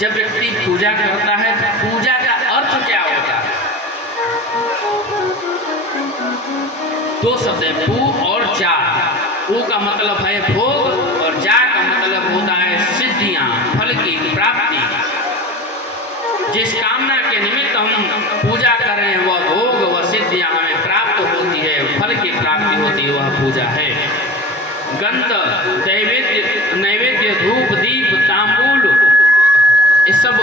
जब व्यक्ति पूजा करता है तो पूजा का अर्थ क्या होता है? दो शब्द है, पू और जा। पू का मतलब है भोग और जा का मतलब होता है सिद्धियां, फल की प्राप्ति। जिस कामना के निमित्त हम पूजा करें वह भोग व सिद्धियां हमें प्राप्त होती है, फल की प्राप्ति होती है, वह पूजा है। गंध, नैवेद्य, धूप, दीप, तांबूल, ये सब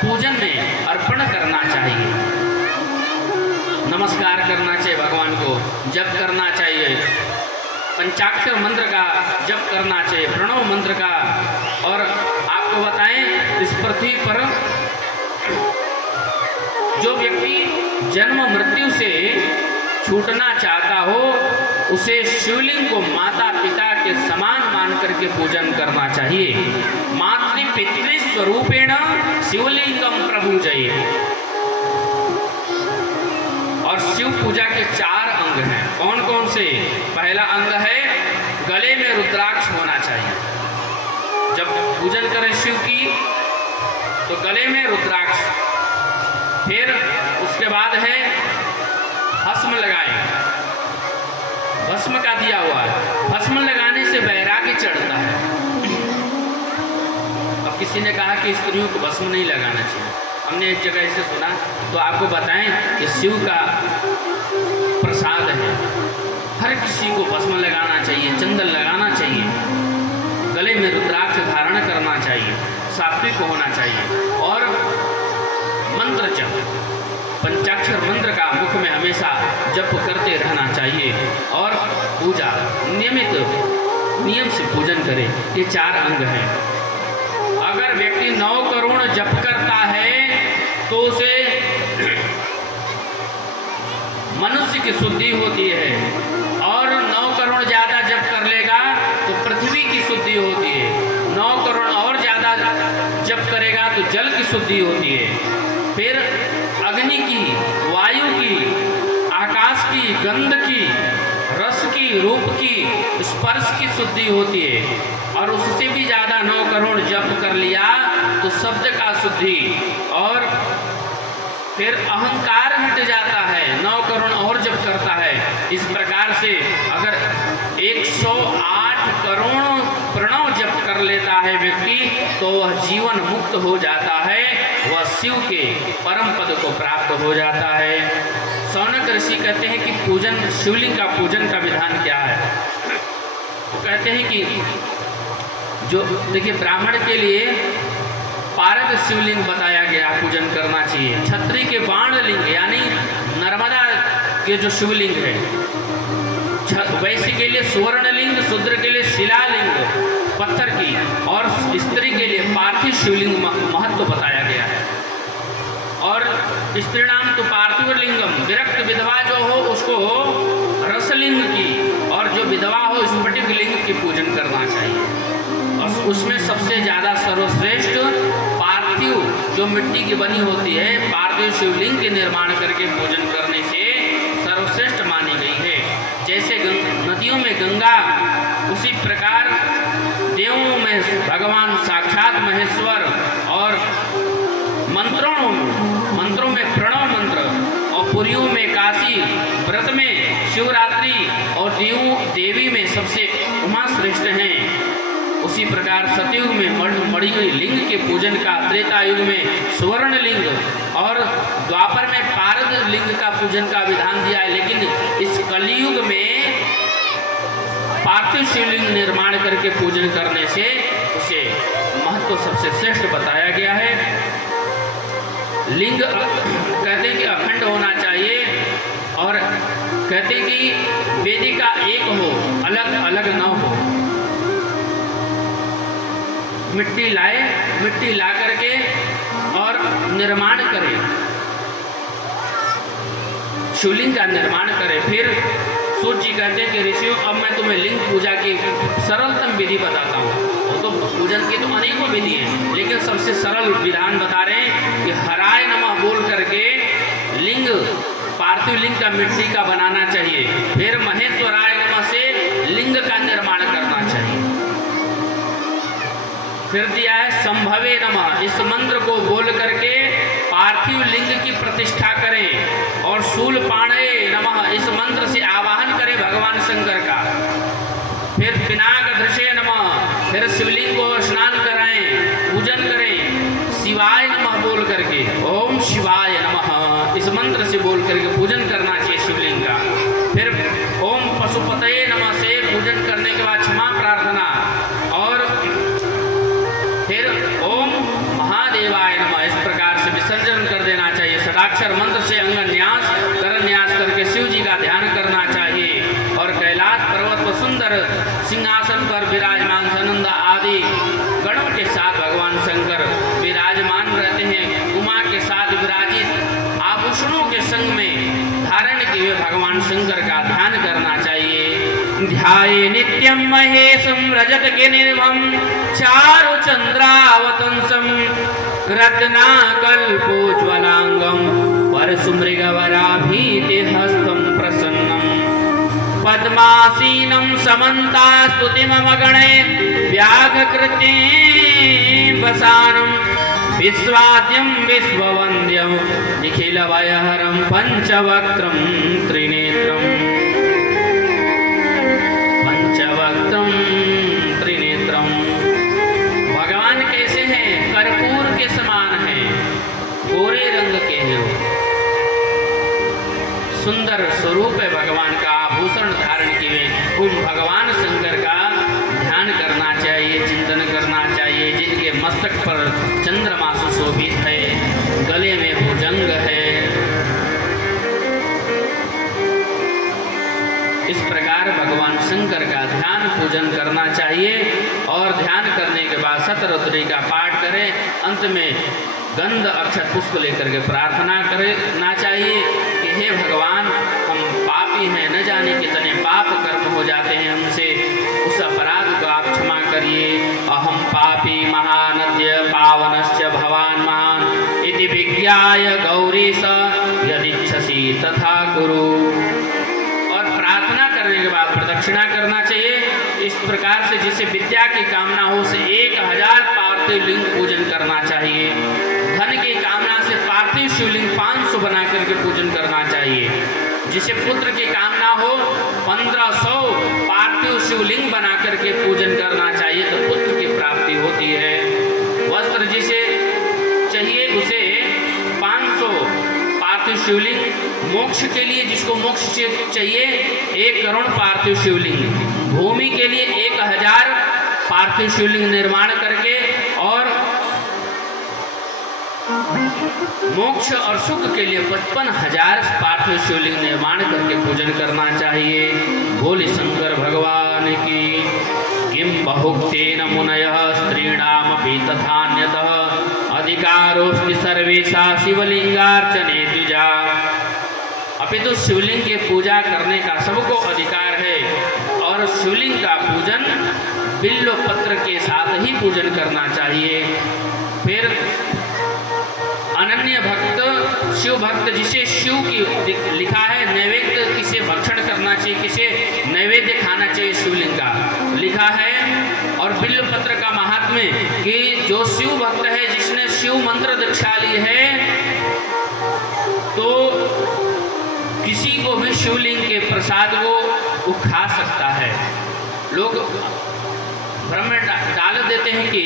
पूजन में अर्पण करना चाहिए, नमस्कार करना चाहिए भगवान को, जप करना चाहिए, पंचाक्षर मंत्र का जप करना चाहिए, प्रणव मंत्र का। और आपको बताएं, इस पृथ्वी पर जो व्यक्ति जन्म मृत्यु से छूटना चाहता हो उसे शिवलिंग को माता पिता के समान मान करके पूजन करना चाहिए। मातृ पितृ स्वरूपेण शिवलिंगम प्रभु जय। और शिव पूजा के 4 अंग हैं। कौन कौन से? पहला अंग है गले में रुद्राक्ष होना चाहिए। जब पूजन करें शिव की तो गले में रुद्राक्ष। फिर उसके बाद है भस्म लगाएं, भस्म का दिया हुआ है। भस्म लगाने से वैराग्य चढ़ता है। अब किसी ने कहा कि स्त्रियों को भस्म नहीं लगाना चाहिए, हमने एक जगह ऐसे सुना, तो आपको बताएं कि शिव का प्रसाद है, हर किसी को भस्म लगाना चाहिए, चंदन लगाना चाहिए, गले में रुद्राक्ष धारण करना चाहिए, सात्विक होना चाहिए। और मंत्र जप, पंचाक्षर मंत्र का मुख में हमेशा जप करते रहना चाहिए। और पूजा नियम से पूजन करे। ये 4 अंग हैं। अगर व्यक्ति 9 करोड़ जप करता है तो उसे मनुष्य की शुद्धि होती है, और 9 करोड़ ज़्यादा जप कर लेगा तो पृथ्वी की शुद्धि होती है, 9 करोड़ और ज़्यादा जप करेगा तो जल की शुद्धि होती है, फिर अग्नि की, वायु की, आकाश की, गंध की, रस की, रूप की, स्पर्श की शुद्धि होती है। और उससे भी ज़्यादा 9 करोड़ जप कर लिया तो शब्द का शुद्धि, और फिर अहंकार मिट जाता है, 9 करोड़ और जप करता है। इस प्रकार से अगर 108 करोड़ प्रणव जप कर लेता है व्यक्ति तो वह जीवन मुक्त हो जाता है, वह शिव के परम पद को प्राप्त हो जाता है। शौनक ऋषि कहते हैं कि पूजन, शिवलिंग का पूजन का विधान क्या है? वो कहते हैं कि जो देखिए, ब्राह्मण के लिए पारद शिवलिंग बताया गया, पूजन करना चाहिए। क्षत्रिय के बाण लिंग यानी नर्मदा के जो शिवलिंग है, वैश्य के लिए स्वर्ण लिंग, शूद्र के लिए शिलालिंग पत्थर की, और स्त्री के लिए पार्थिव शिवलिंग महत्व बताया गया है। और स्त्री नाम तो पार्थिव लिंगम, विरक्त विधवा जो हो उसको रसलिंग की, और जो विधवा हो स्फटिक लिंग की पूजन करना चाहिए। और उसमें सबसे ज़्यादा सर्वश्रेष्ठ पार्थिव जो मिट्टी की बनी होती है, पार्थिव शिवलिंग के निर्माण करके पूजन करने से सर्वश्रेष्ठ मानी गई है। जैसे नदियों में गंगा, उसी प्रकार देवों में भगवान साक्षात महेश्वर, और मंत्रों में प्रणव मंत्र, और पुरियों में काशी, व्रत में शिवरात्रि, और देवी में सबसे उमा श्रेष्ठ हैं। उसी प्रकार सतयुग में मणि लिंग के पूजन का, त्रेता युग में स्वर्ण लिंग, और द्वापर में पारद लिंग का पूजन का विधान दिया है। लेकिन इस कलयुग में पार्थिव शिवलिंग निर्माण करके पूजन करने से उसे महत्व सबसे श्रेष्ठ बताया गया है। लिंग कहते कि अखंड होना चाहिए, और कहते कि वेदिका एक हो, अलग अलग न हो। मिट्टी ला करके और निर्माण करे, शिवलिंग का निर्माण करे। फिर सूर्य जी कहते हैं कि ऋषियों, अब मैं तुम्हें लिंग पूजा की सरलतम विधि बताता हूँ। तो पूजन की तो अनेकों विधि हैं, लेकिन सबसे सरल विधान बता रहे हैं कि हराय नमः बोल करके लिंग, पार्थिव लिंग का मिट्टी का बनाना चाहिए। फिर महेश्वराय नमः से लिंग का निर्माण करना चाहिए। फिर दिया है संभवे नमः। इस मंत्र को बोल करके पार्थिव लिंग की प्रतिष्ठा करें। और शूलपाणे नमः, इस मंत्र से आवाहन करें भगवान शंकर का। फिर पिनाकधृषे नमः, फिर शिवलिंग को स्नान कराएं, पूजन करें। शिवाय नमः बोल करके, ओम शिवाय नमः, इस मंत्र से बोल करके पूजन करना चाहिए शिवलिंग का। फिर ओम पशुपतये नमः से पूजन करने के बाद क्षमा प्रार्थना। और फिर ओम महादेवाय नमः, इस प्रकार से विसर्जन कर देना चाहिए। षडाक्षर मंत्र से अंगन्यास करन्यास करके शिव जी का ध्यान करना चाहिए। और कैलाश पर्वत पर सुंदर सिंहासन पर विराजमान सनंद आदि गणों के साथ भगवान शंकर विराजमान रहते हैं। उमा के साथ विराजित आभूषणों के संग में धारण किए भगवान शंकर का ध्यान करना चाहिए। ध्याये नित्यं महेशं रजतगिरिनिभं चारुचन्द्रावतंसं रत्नाकल्पोज्ज्वलांगं परशुमृगवराभीतिहस्तं प्रसन्नं पद्मासीनं समन्तास्तुतिममगणे व्याघकृतिं वसानं विश्वाद्यं विश्ववन्द्यं निखिलभयहरं पंचवक्त्रं त्रिनेत्रं भगवान कैसे हैं? कर्पूर के समान हैं, गोरे रंग के हैं। सुंदर स्वरूप है भगवान का, आभूषण धारण किए। उन भगवान शंकर का ध्यान करना चाहिए, चिंतन करना चाहिए, जिनके मस्तक पर चंद्रमा सुशोभित है, गले में भुजंग है। इस प्रकार भगवान शंकर का ध्यान पूजन करना चाहिए। और ध्यान करने के बाद शतरुद्री का पाठ करें। अंत में गंध अक्षत पुष्प लेकर के प्रार्थना करना चाहिए कि हे भगवान, हम पापी हैं, न जाने कितने पाप कर्म हो जाते हैं हमसे, उस अपराध को आप क्षमा करिए। अहम पापी महानद्य पावनश्च भवान महान इति विज्ञाय गौरीश यदिच्छसि तथा कुरु। प्रार्थना करने के बाद प्रदक्षिणा करना चाहिए। इस प्रकार से जिसे विद्या की कामना हो उसे 1000 पार्थिव लिंग पूजन करना चाहिए। धन की कामना से पार्थिव शिवलिंग 500 बना करके पूजन करना चाहिए। जिसे पुत्र की कामना हो 1500 पार्थिव शिवलिंग बना करके पूजन करना चाहिए, तो पुत्र की प्राप्ति होती है। वस्त्र जिसे चाहिए उसे 500 पार्थिव शिवलिंग। मोक्ष के लिए जिसको मोक्ष चाहिए 1 करोड़ पार्थिव शिवलिंग। भूमि के लिए 1000 पार्थिव शिवलिंग निर्माण करके और मोक्ष और सुख के लिए 55,000 पार्थिव शिवलिंग निर्माण करके पूजन करना चाहिए। बोले शंकर भगवान की। किम बहुक्तेन मुनयः स्त्रीणामपि तथान्यतः अधिकारोऽस्ति सर्वेषा शिवलिंगार्चने द्विजा। अपितु शिवलिंग की पूजा करने का सबको अधिकार है। और शिवलिंग का पूजन बिल्व पत्र के साथ ही पूजन करना चाहिए। फिर अनन्य भक्त, शिव भक्त जिसे शिव की लिखा है नैवेद्य किसे भक्षण करना चाहिए, किसे नैवेद्य खाना चाहिए शिवलिंग का लिखा है। और बिल्व पत्र का महात्म्य कि जो शिव भक्त है जिसने शिव मंत्र दीक्षा ली है तो किसी को भी शिवलिंग के प्रसाद को वो खा सकता है। लोग भ्रम में डाल देते हैं कि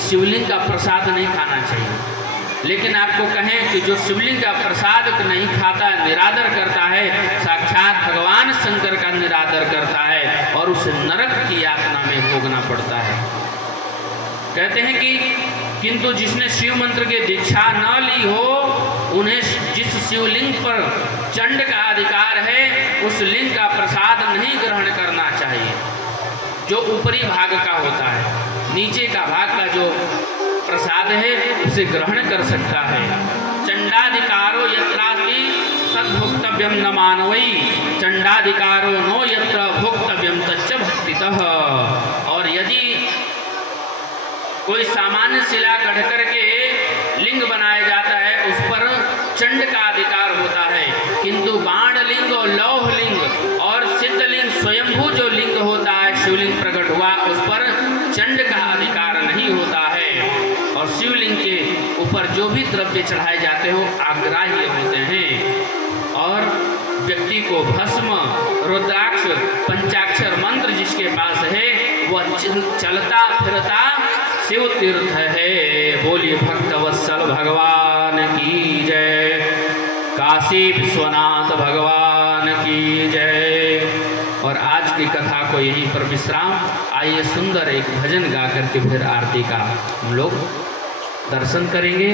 शिवलिंग का प्रसाद नहीं खाना चाहिए, लेकिन आपको कहें कि जो शिवलिंग का प्रसाद नहीं खाता, निरादर करता है, साक्षात भगवान शंकर का निरादर करता है और उसे नरक की यातना में भोगना पड़ता है। कहते हैं कि किंतु जिसने शिव मंत्र की दीक्षा न ली हो उन्हें जिस शिवलिंग पर चंड का अधिकार है उस लिंग का प्रसाद नहीं ग्रहण करना चाहिए, जो ऊपरी भाग का होता है। नीचे का भाग का जो प्रसाद है उसे ग्रहण कर सकता है। चंडाधिकारो यत्रास्ति तद्भुक्तव्यम न मानवै चंडाधिकारो नो यत्र भुक्तव्यम तच्च भक्तितः। और यदि कोई सामान्य शिला गढ़ करके लिंग बनाया जाता है उस पर चंड का अधिकार होता है, किंतु बाण लिंग और लौह लिंग और सिद्ध लिंग स्वयंभू जो लिंग होता है शिवलिंग प्रकट हुआ उस पर चंड का अधिकार नहीं होता है। शिवलिंग के ऊपर जो भी द्रव्य चढ़ाए जाते हैं वो आग्राह्य होते हैं। और व्यक्ति को भस्म, रुद्राक्ष, पंचाक्षर मंत्र जिसके पास है वह चलता फिरता शिव तीर्थ है। बोलिए भक्तवत्सल भगवान की जय, काशी विश्वनाथ भगवान की जय। और आज की कथा को यहीं पर विश्राम। आइए सुंदर एक भजन गा करके फिर आरती का हम लोग दर्शन करेंगे।